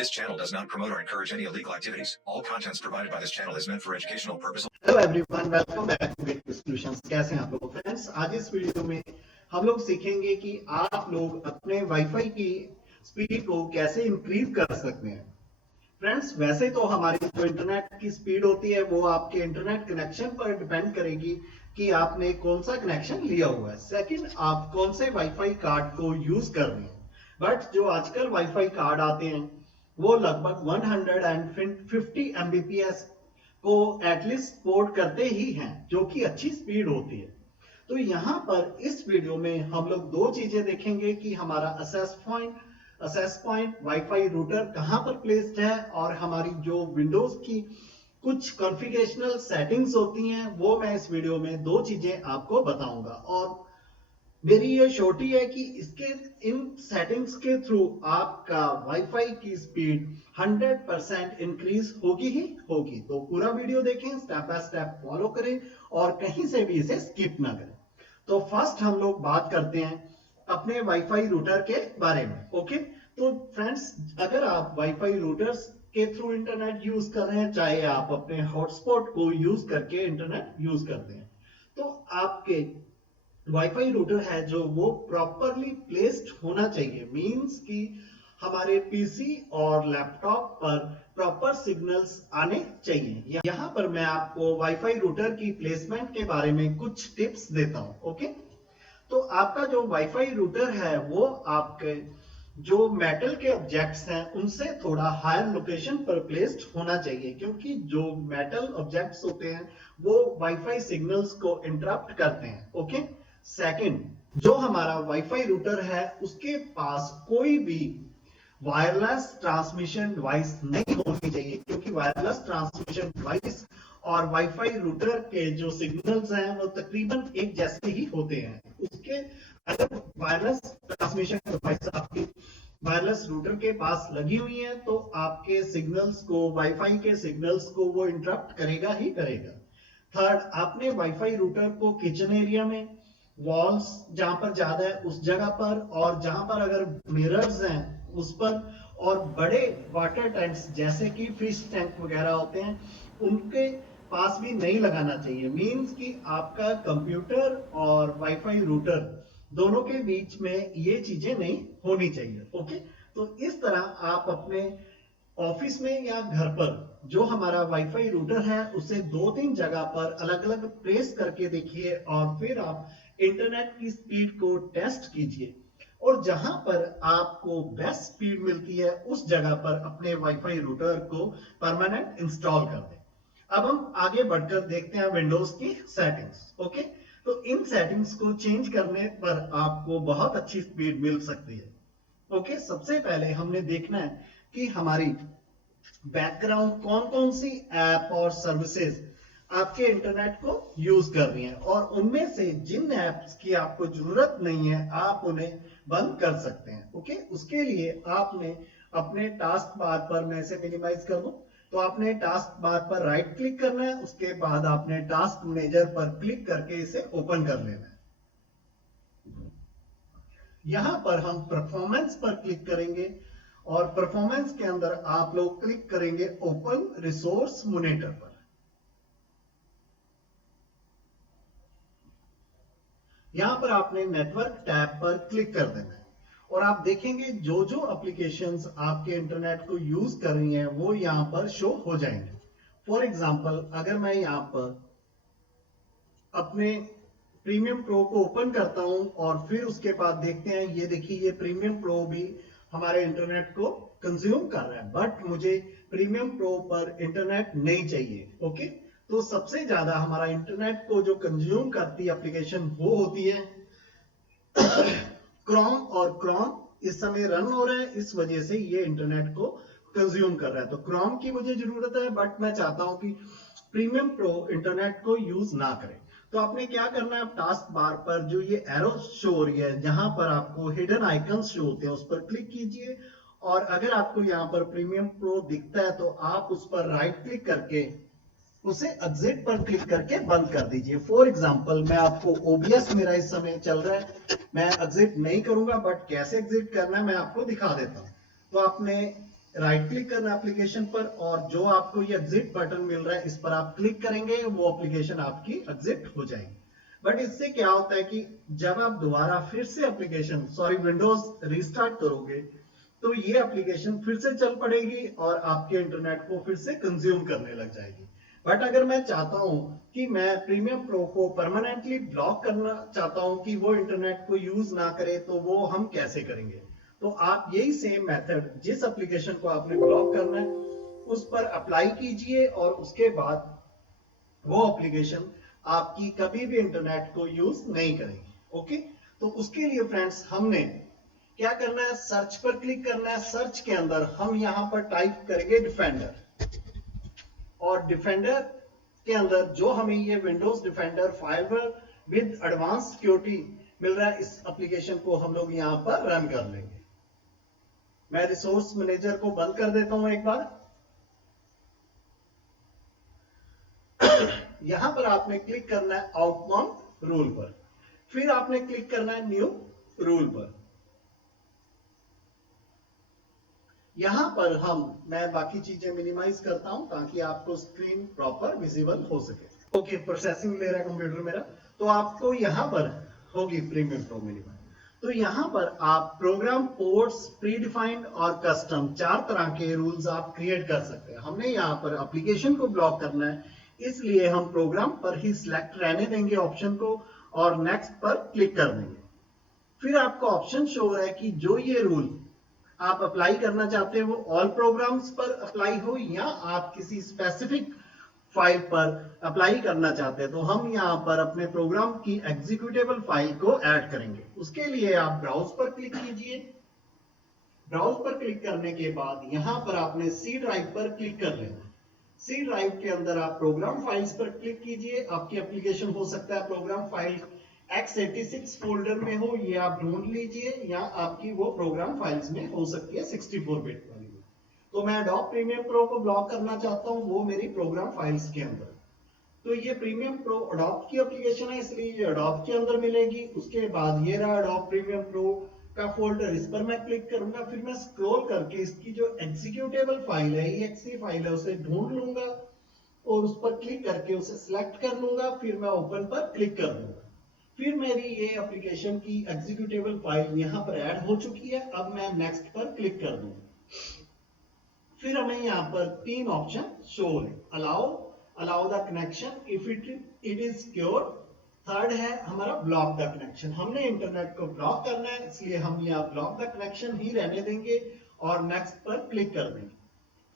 This channel does not promote or encourage any illegal activities. All contents provided by this channel is meant for educational purposes. Hello everyone, welcome back to Get Solutions. कैसे हैं आप लोग friends? आज इस video में हम लोग सीखेंगे कि आप लोग अपने वाईफाई की स्पीड को कैसे इंक्रीज कर सकते हैं। फ्रेंड्स, वैसे तो हमारी जो इंटरनेट की स्पीड होती है वो आपके इंटरनेट कनेक्शन पर डिपेंड करेगी कि आपने कौन सा कनेक्शन लिया हुआ है। सेकंड, आप कौन से वाईफाई कार्ड को यूज कर रहे हैं। बट जो आजकल वाईफाई कार्ड आते हैं वो लगभग 150 Mbps को एटलीस्ट सपोर्ट करते ही हैं, जो कि अच्छी स्पीड होती है। तो यहाँ पर इस वीडियो में हम लोग दो चीजें देखेंगे कि हमारा असेस पॉइंट वाईफाई रूटर कहाँ पर प्लेस्ड है, और हमारी जो विंडोज की कुछ कॉन्फ़िगरेशनल सेटिंग्स होती हैं वो मैं इस वीडियो में दो चीजें आपको बताऊंगा। और मेरी ये छोटी है कि इन सेटिंग्स के थ्रू आपका वाईफाई की स्पीड 100% इंक्रीज होगी ही होगी। तो पूरा वीडियो देखें, स्टेप बाय स्टेप फॉलो करें और कहीं से भी इसे स्किप ना करें। तो फर्स्ट हम लोग बात करते हैं अपने वाईफाई रूटर के बारे में। ओके, तो फ्रेंड्स, अगर आप वाईफाई रूटर्स के थ्रू इंटरनेट यूज कर रहे हैं, चाहे आप अपने हॉटस्पॉट को यूज करके इंटरनेट यूज करते हैं, तो आपके वाईफाई रूटर है जो वो प्रॉपरली प्लेस्ड होना चाहिए। मींस कि हमारे पीसी और लैपटॉप पर प्रॉपर सिग्नल्स आने चाहिए। यहाँ पर मैं आपको वाईफाई रूटर की प्लेसमेंट के बारे में कुछ टिप्स देता हूँ। ओके, तो आपका जो वाईफाई रूटर है वो आपके जो मेटल के ऑब्जेक्ट्स हैं उनसे थोड़ा हायर लोकेशन पर प्लेस्ड होना चाहिए, क्योंकि जो मेटल ऑब्जेक्ट्स होते हैं वो वाईफाई सिग्नल्स को इंटरप्ट करते हैं। ओके, सेकंड, जो हमारा वाईफाई रूटर है उसके पास कोई भी वायरलेस ट्रांसमिशन डिवाइस नहीं होनी चाहिए, क्योंकि वायरलेस ट्रांसमिशन डिवाइस और वाईफाई रूटर के जो सिग्नल्स हैं वो तकरीबन एक जैसे ही होते हैं। उसके अगर वायरलेस ट्रांसमिशन डिवाइस आपकी वायरलेस रूटर के पास लगी हुई है तो आपके सिग्नल्स को, वाईफाई के सिग्नल्स को वो इंटरप्ट करेगा ही करेगा। थर्ड, आपने वाईफाई रूटर को किचन एरिया में, वॉल्स जहां पर ज्यादा है उस जगह पर, और जहां पर अगर मिरर्स हैं उस पर, और बड़े वाटर टैंक्स जैसे कि फिश टैंक वगैरह होते हैं उनके पास भी नहीं लगाना चाहिए। मींस कि आपका कंप्यूटर और वाईफाई रूटर दोनों के बीच में ये चीजें नहीं होनी चाहिए। ओके, तो इस तरह आप अपने ऑफिस में या घर पर जो हमारा वाईफाई रूटर है उसे 2-3 जगह पर अलग अलग प्लेस करके देखिए, और फिर आप इंटरनेट की स्पीड को टेस्ट कीजिए, और जहां पर आपको बेस्ट स्पीड मिलती है उस जगह पर अपने वाईफाई रूटर को परमानेंट इंस्टॉल कर दें। अब हम आगे बढ़कर देखते हैं विंडोज की सेटिंग्स। ओके, तो इन सेटिंग्स को चेंज करने पर आपको बहुत अच्छी स्पीड मिल सकती है। ओके, सबसे पहले हमने देखना है कि हमारी बैकग्राउंड कौन कौन सी ऐप और सर्विसेज आपके इंटरनेट को यूज कर रही हैं, और उनमें से जिन ऐप्स की आपको जरूरत नहीं है आप उन्हें बंद कर सकते हैं। ओके, उसके लिए आपने अपने टास्क बार पर, मैं इसे मिनिमाइज कर दूं, तो आपने टास्क बार पर राइट क्लिक करना है, उसके बाद आपने टास्क मैनेजर पर क्लिक करके इसे ओपन कर लेना है। यहां पर हम परफॉर्मेंस पर क्लिक करेंगे, और परफॉर्मेंस के अंदर आप लोग क्लिक करेंगे ओपन रिसोर्स मॉनिटर पर। यहां पर आपने नेटवर्क टैब पर क्लिक कर देना है, और आप देखेंगे जो जो एप्लीकेशंस आपके इंटरनेट को यूज कर रही हैं वो यहां पर शो हो जाएंगे। फॉर एग्जांपल, अगर मैं यहां पर अपने प्रीमियम प्रो को ओपन करता हूं और फिर उसके बाद देखते हैं, ये देखिए ये प्रीमियम प्रो भी हमारे इंटरनेट को कंज्यूम कर रहा है, बट मुझे प्रीमियम प्रो पर इंटरनेट नहीं चाहिए। ओके, तो सबसे ज्यादा हमारा इंटरनेट को जो कंज्यूम करती है एप्लीकेशन वो होती है क्रोम, और क्रोम इस समय रन हो रहा है, इस वजह से ये इंटरनेट को कंज्यूम कर रहा है। तो क्रोम की मुझे जरूरत है, बट मैं चाहता हूं कि प्रीमियम प्रो इंटरनेट को यूज ना करे। तो आपने क्या करना है, टास्क बार पर जो ये एरो शो हो रही है, जहां पर आपको हिडन आइकन्स शो होते हैं उस पर क्लिक कीजिए, और अगर आपको यहाँ पर प्रीमियम प्रो दिखता है तो आप उस पर राइट क्लिक करके उसे एग्जिट पर क्लिक करके बंद कर दीजिए। फॉर एग्जांपल, मैं आपको ओबीएस मेरा इस समय चल रहा है, मैं एग्जिट नहीं करूंगा, बट कैसे एग्जिट करना है मैं आपको दिखा देता हूं। तो आपने राइट क्लिक करना एप्लीकेशन पर और जो आपको ये एग्जिट बटन मिल रहा है इस पर आप क्लिक करेंगे, वो एप्लीकेशन आपकी एग्जिट हो जाएगी। बट इससे क्या होता है कि जब आप दोबारा फिर से एप्लीकेशन विंडोज रिस्टार्ट करोगे तो ये एप्लीकेशन फिर से चल पड़ेगी और आपके इंटरनेट को फिर से कंज्यूम करने लग जाएगी। बट अगर मैं चाहता हूं कि मैं प्रीमियम प्रो को परमानेंटली ब्लॉक करना चाहता हूं कि वो इंटरनेट को यूज ना करे, तो वो हम कैसे करेंगे? तो आप यही सेम मेथड, जिस एप्लीकेशन को आपने ब्लॉक करना है उस पर अप्लाई कीजिए और उसके बाद वो एप्लीकेशन आपकी कभी भी इंटरनेट को यूज नहीं करेगी। ओके, तो उसके लिए फ्रेंड्स हमने क्या करना है, सर्च पर क्लिक करना है। सर्च के अंदर हम यहां पर टाइप करेंगे डिफेंडर, और डिफेंडर के अंदर जो हमें ये Windows Defender firewall with advance security मिल रहा है, इस एप्लीकेशन को हम लोग यहां पर रन कर लेंगे। मैं रिसोर्स मैनेजर को बंद कर देता हूं एक बार। यहां पर आपने क्लिक करना है आउटबाउंड रूल पर, फिर आपने क्लिक करना है न्यू रूल पर। यहां पर मैं बाकी चीजें मिनिमाइज करता हूं ताकि आपको स्क्रीन प्रॉपर विजिबल हो सके। ओके, प्रोसेसिंग ले रहा है कंप्यूटर मेरा। तो आपको यहां पर होगी प्रीमियम प्रो मिनिमाइज। तो यहां पर आप प्रोग्राम पोर्ट्स, प्री डिफाइंड और कस्टम, 4 तरह के रूल्स आप क्रिएट कर सकते हैं। हमने यहां पर एप्लीकेशन को ब्लॉक करना है, इसलिए हम प्रोग्राम पर ही सिलेक्ट रहने देंगे ऑप्शन को और नेक्स्ट पर क्लिक कर देंगे। फिर आपको ऑप्शन शो हो रहा है कि जो ये रूल आप अप्लाई करना चाहते हैं वो ऑल प्रोग्राम्स पर अप्लाई हो या आप किसी स्पेसिफिक फाइल पर अप्लाई करना चाहते हैं। तो हम यहां पर अपने प्रोग्राम की एग्जीक्यूटेबल फाइल को ऐड करेंगे। उसके लिए आप ब्राउज पर क्लिक कीजिए। ब्राउज पर क्लिक करने के बाद यहां पर आपने सी ड्राइव पर क्लिक कर लेना। सी ड्राइव के अंदर आप प्रोग्राम फाइल्स पर क्लिक कीजिए। आपकी एप्लीकेशन हो सकता है प्रोग्राम फाइल x86 फोल्डर में हो, ये आप ढूंढ लीजिए, या आपकी वो प्रोग्राम फाइल्स में हो सकती है 64 बिट वाली में। तो मैं एडोब प्रीमियम प्रो को ब्लॉक करना चाहता हूं, वो मेरी प्रोग्राम फाइल्स के अंदर। तो ये प्रीमियम प्रो एडोब की एप्लीकेशन है, इसलिए ये एडोब के अंदर मिलेगी। उसके बाद ये रहा एडोब प्रीमियम प्रो का फोल्डर, इस पर मैं क्लिक करूंगा। फिर मैं स्क्रॉल करके इसकी जो एग्जीक्यूटेबल फाइल है, exe फाइल है, उसे ढूंढ लूंगा और उस पर क्लिक करके उसे सिलेक्ट कर लूंगा। फिर मैं ओपन पर क्लिक कर दूंगा। फिर मेरी ये एप्लीकेशन की एग्जीक्यूटेबल फाइल यहां पर ऐड हो चुकी है। अब मैं नेक्स्ट पर क्लिक कर दूंगा। फिर हमें यहां पर 3 ऑप्शन शो है। Allow the connection if it is secure. Third है हमारा ब्लॉक द कनेक्शन, हमने इंटरनेट को ब्लॉक करना है, इसलिए हम यहां ब्लॉक द कनेक्शन ही रहने देंगे और नेक्स्ट पर क्लिक कर देंगे।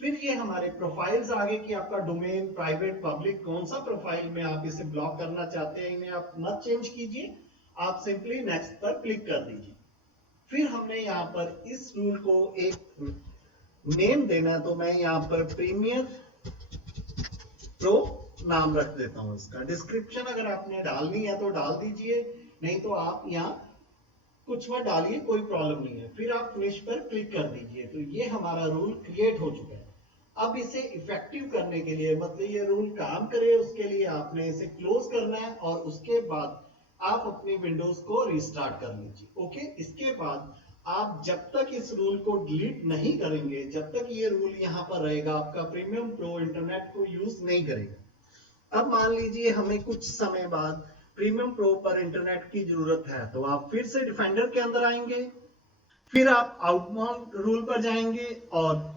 फिर ये हमारे प्रोफाइल्स आगे कि आपका डोमेन, प्राइवेट, पब्लिक, कौन सा प्रोफाइल में आप इसे ब्लॉक करना चाहते हैं, इन्हें आप मत चेंज कीजिए, आप सिंपली नेक्स्ट पर क्लिक कर दीजिए। फिर हमने यहाँ पर इस रूल को एक नेम देना है, तो मैं यहाँ पर प्रीमियर प्रो नाम रख देता हूं। इसका डिस्क्रिप्शन अगर आपने डालनी है तो डाल दीजिए, नहीं तो आप यहाँ कुछ मत डालिए, कोई प्रॉब्लम नहीं है। फिर आप फिनिश पर क्लिक कर दीजिए। तो ये हमारा रूल क्रिएट हो चुका है। अब इसे इफेक्टिव करने के लिए, मतलब ये रूल काम करे उसके लिए आपने इसे क्लोज करना है और उसके बाद आप अपनी विंडोज को रिस्टार्ट कर लीजिए। ओके, इसके बाद आप जब तक इस रूल को डिलीट नहीं करेंगे, जब तक ये रूल यहां पर रहेगा, आपका प्रीमियम प्रो इंटरनेट को यूज नहीं करेगा। अब मान लीजिए हमें कुछ समय बाद प्रीमियम प्रो पर इंटरनेट की जरूरत है, तो आप फिर से डिफेंडर के अंदर आएंगे, फिर आप आउटबाउंड रूल पर जाएंगे और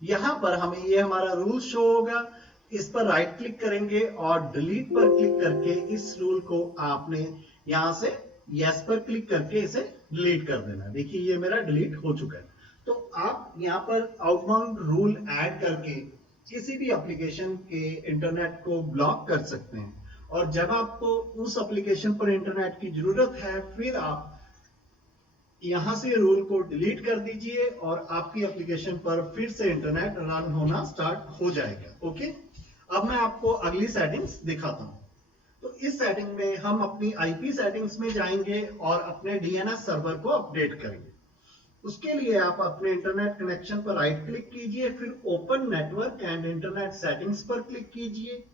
यहां पर हमें ये हमारा रूल शो होगा। इस पर राइट क्लिक करेंगे और डिलीट पर क्लिक करके इस रूल को आपने यहां से यस पर क्लिक करके इसे डिलीट कर देना। देखिए ये मेरा डिलीट हो चुका है। तो आप यहां पर आउटबाउंड रूल ऐड करके किसी भी एप्लीकेशन के इंटरनेट को ब्लॉक कर सकते हैं, और जब आपको उस एप्लीकेशन पर इंटरनेट की जरूरत है फिर आप यहां से रूल को डिलीट कर दीजिए और आपकी एप्लीकेशन पर फिर से इंटरनेट रन होना स्टार्ट हो जाएगा। ओके, अब मैं आपको अगली सेटिंग्स दिखाता हूं। तो इस सेटिंग में हम अपनी आईपी सेटिंग्स में जाएंगे और अपने डीएनएस सर्वर को अपडेट करेंगे। उसके लिए आप अपने इंटरनेट कनेक्शन पर राइट क्लिक कीजिए, फिर open network and internet settings पर क्लिक कीजिए।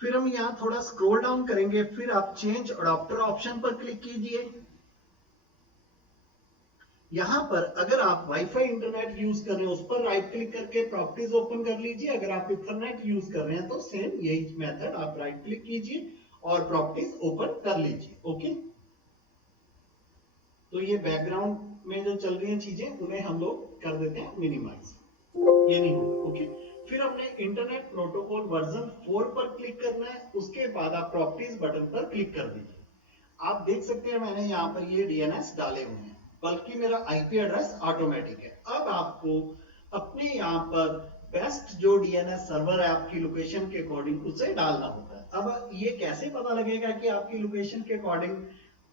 फिर हम यहां थोड़ा स्क्रॉल डाउन करेंगे, फिर आप चेंज अडॉप्टर ऑप्शन पर क्लिक कीजिए। यहां पर अगर आप वाईफाई इंटरनेट यूज कर रहे हैं उस पर राइट क्लिक करके प्रॉपर्टीज ओपन कर लीजिए। अगर आप इथरनेट यूज कर रहे हैं तो सेम यही मेथड, आप राइट क्लिक कीजिए और प्रॉपर्टीज ओपन कर लीजिए। ओके, तो ये बैकग्राउंड में जो चल रही हैं चीजें उन्हें हम लोग कर देते हैं मिनिमाइज, ये नहीं होगा। ओके, फिर हमने इंटरनेट प्रोटोकॉल वर्जन 4 पर क्लिक करना है। उसके बाद आप प्रॉपर्टीज बटन पर क्लिक कर दीजिए। आप देख सकते हैं मैंने यहाँ पर ये डीएनएस डाले हुए हैं, बल्कि मेरा आईपी एड्रेस ऑटोमेटिक है। अब आपको अपने यहाँ पर बेस्ट जो डीएनएस सर्वर है आपकी लोकेशन के अकॉर्डिंग उसे डालना होता है। अब ये कैसे पता लगेगा कि आपकी लोकेशन के अकॉर्डिंग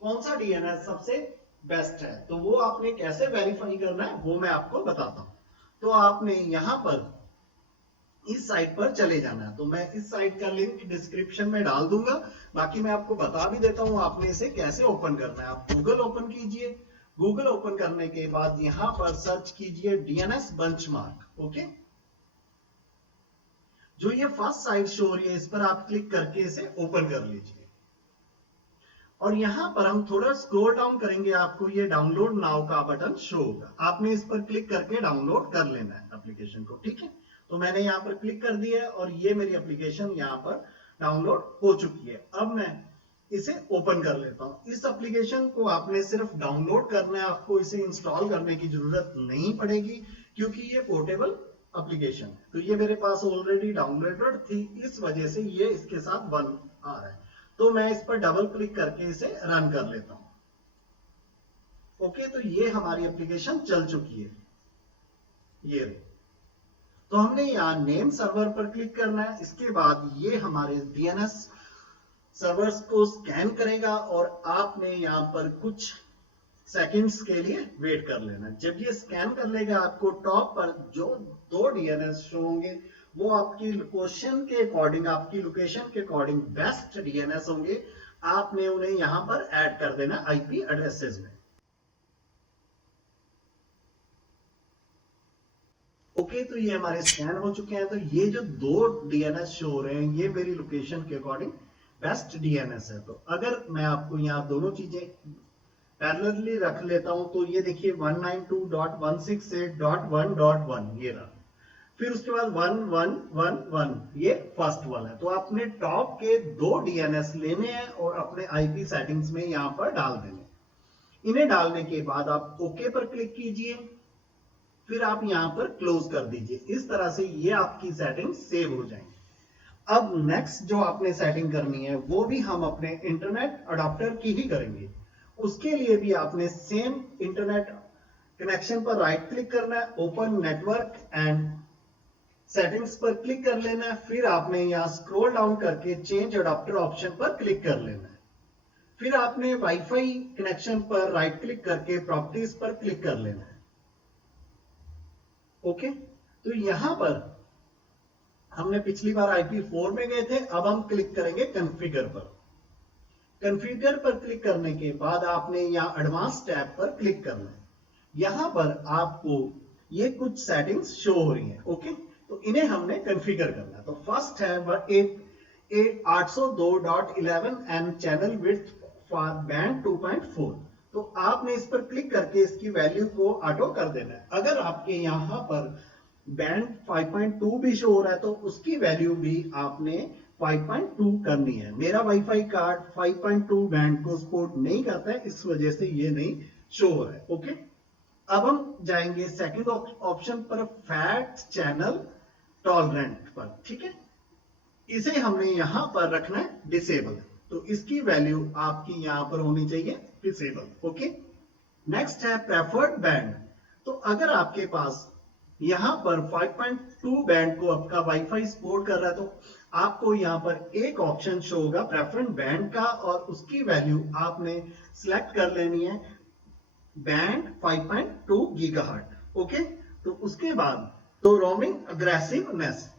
कौन सा डीएनएस सबसे बेस्ट है, तो वो आपने कैसे वेरीफाई करना है वो मैं आपको बताता हूं। तो आपने यहां पर इस साइट पर चले जाना है, तो मैं इस साइट का लिंक डिस्क्रिप्शन में डाल दूंगा। बाकी मैं आपको बता भी देता हूं आपने इसे कैसे ओपन करना है। आप गूगल ओपन कीजिए। गूगल ओपन करने के बाद यहां पर सर्च कीजिए डीएनएस बेंचमार्क। ओके, जो ये फर्स्ट साइट शो हो रही है इस पर आप क्लिक करके इसे ओपन कर लीजिए। और यहां पर हम थोड़ा स्क्रॉल डाउन करेंगे, आपको ये डाउनलोड नाउ का बटन शो होगा। आपने इस पर क्लिक करके डाउनलोड कर लेना है एप्लीकेशन को। ठीक है, तो मैंने यहाँ पर क्लिक कर दिया है और ये मेरी एप्लीकेशन यहाँ पर डाउनलोड हो चुकी है। अब मैं इसे ओपन कर लेता हूँ। इस एप्लीकेशन को आपने सिर्फ डाउनलोड करना है, आपको इसे इंस्टॉल करने की जरूरत नहीं पड़ेगी क्योंकि ये पोर्टेबल एप्लीकेशन है। तो ये मेरे पास ऑलरेडी डाउनलोडेड थी, इस वजह से ये इसके साथ बन आ रहा है। तो मैं इस पर डबल क्लिक करके इसे रन कर लेता हूं। ओके, तो ये हमारी एप्लीकेशन चल चुकी है। ये तो हमने यहां नेम सर्वर पर क्लिक करना है। इसके बाद ये हमारे डीएनएस सर्वर्स को स्कैन करेगा और आपने यहां पर कुछ सेकंड्स के लिए वेट कर लेना। जब ये स्कैन कर लेगा आपको टॉप पर जो 2 डीएनएस शो होंगे वो आपकी लोकेशन के अकॉर्डिंग, आपकी लोकेशन के अकॉर्डिंग बेस्ट डीएनएस होंगे। आपने उन्हें यहां पर ऐड कर देना आईपी एड्रेसेस में। ओके, तो ये हमारे स्कैन हो चुके हैं। तो ये जो 2 डीएनएस शो हो रहे हैं ये मेरी लोकेशन के अकॉर्डिंग बेस्ट डीएनएस है। तो अगर मैं आपको यहाँ दोनों चीजें पैरेलली रख लेता हूं तो ये देखिए 192.168.1.1 ये रहा। फिर उसके बाद 1111 ये फर्स्ट वाला है। तो आपने टॉप के 2 डीएनएस लेने हैं और अपने आईपी सेटिंग्स में यहां पर डाल देने। इन्हें डालने के बाद आप ओके पर क्लिक कीजिए, फिर आप यहां पर क्लोज कर दीजिए। इस तरह से ये आपकी सेटिंग सेव हो जाएंगी। अब नेक्स्ट जो आपने सेटिंग करनी है वो भी हम अपने इंटरनेट अडॉप्टर की ही करेंगे। उसके लिए भी आपने सेम इंटरनेट कनेक्शन पर राइट क्लिक करना है, ओपन नेटवर्क एंड सेटिंग्स पर क्लिक कर लेना है। फिर आपने यहां स्क्रॉल डाउन करके चेंज अडॉप्टर ऑप्शन पर क्लिक कर लेना है। फिर आपने वाईफाई कनेक्शन पर राइट क्लिक करके प्रॉपर्टीज पर क्लिक कर लेना है। ओके, तो यहां पर हमने पिछली बार IP4 में गए थे, अब हम क्लिक करेंगे कॉन्फ़िगर पर। कॉन्फ़िगर पर क्लिक करने के बाद आपने यहां एडवांस टैब पर क्लिक करना है। यहां पर आपको ये कुछ सेटिंग्स शो हो रही हैं। ओके, तो इन्हें हमने कॉन्फ़िगर करना है। तो फर्स्ट है 802.11n channel width for band 2.4। तो आपने इस पर क्लिक करके इसकी वैल्यू को ऑटो कर देना है। अगर आपके यहां पर बैंड 5.2 भी शो हो रहा है तो उसकी वैल्यू भी आपने 5.2 करनी है। मेरा वाईफाई कार्ड 5.2 बैंड को सपोर्ट नहीं करता है, इस वजह से ये नहीं शो हो रहा है। ओके, अब हम जाएंगे सेकंड ऑप्शन पर, फैट चैनल टॉलरेंट पर। ठीक है, इसे हमने यहां पर रखना है डिसेबल, तो इसकी वैल्यू आपकी यहां पर होनी चाहिए डिसेबल। ओके, नेक्स्ट है प्रेफर्ड बैंड। तो अगर आपके पास यहां पर 5.2 बैंड को आपका वाईफाई सपोर्ट कर रहा है तो आपको यहां पर एक ऑप्शन शो होगा प्रेफरेंस बैंड का और उसकी वैल्यू आपने सिलेक्ट कर लेनी है बैंड 5.2 गीगाहर्ट्ज। ओके, तो उसके बाद तो रोमिंग अग्रेसिवनेस,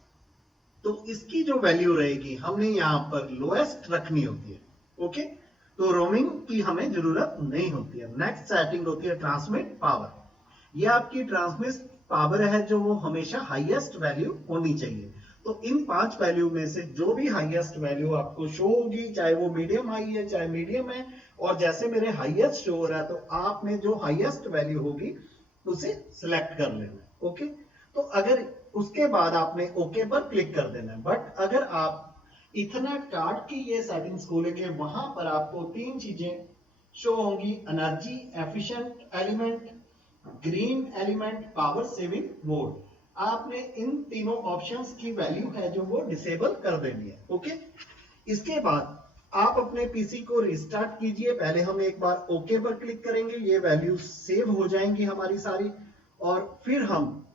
तो इसकी जो वैल्यू रहेगी हमने यहां पर लोएस्ट रखनी होती है। ओके, तो रोमिंग की हमें जरूरत नहीं होती है। नेक्स्ट सेटिंग होती है ट्रांसमिट पावर। ये आपकी ट्रांसमिट पावर है जो वो हमेशा हाईएस्ट वैल्यू होनी चाहिए। तो इन 5 वैल्यू में से जो भी हाईएस्ट वैल्यू आपको शो होगी, चाहे वो मीडियम हाई है चाहे मीडियम है, और जैसे मेरे हाईएस्ट शो हो रहा है तो आपने जो हाईएस्ट वैल्यू होगी उसे सिलेक्ट कर लेना है। ओके, तो अगर उसके बाद आपने ओके पर क्लिक कर देना है। बट अगर आप इथरनेट कार्ड की ये सेटिंग्स खोलेंगे, वहां पर आपको तीन चीजें शो होंगी, energy efficient element, green element, power saving mode. आपने इन तीनों ऑप्शंस की वैल्यू है जो वो डिसेबल कर देनी है। ओके, इसके बाद आप अपने पीसी को रिस्टार्ट कीजिए। पहले हम एक बार ओके पर क्लिक करेंगे, ये वैल्यू सेव हो जाएंगी हमारी सारी, और फिर हम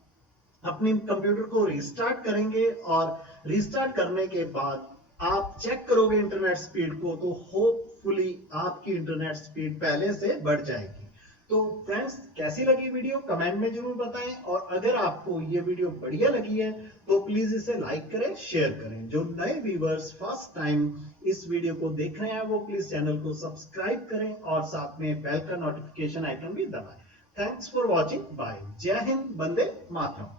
अपने कंप्यूटर को रिस्टार्ट करेंगे। और रिस्टार्ट करने के बाद आप चेक करोगे इंटरनेट स्पीड को, तो होपफुली आपकी इंटरनेट स्पीड पहले से बढ़ जाएगी। तो फ्रेंड्स, कैसी लगी वीडियो कमेंट में जरूर बताएं, और अगर आपको ये वीडियो बढ़िया लगी है तो प्लीज इसे लाइक करें, शेयर करें। जो नए व्यूअर्स फर्स्ट टाइम इस वीडियो को देख रहे हैं वो प्लीज चैनल को सब्सक्राइब करें और साथ में बेल का नोटिफिकेशन आइकन भी दबाएं। थैंक्स फॉर वॉचिंग, बाय, जय हिंद, वंदे मातरम।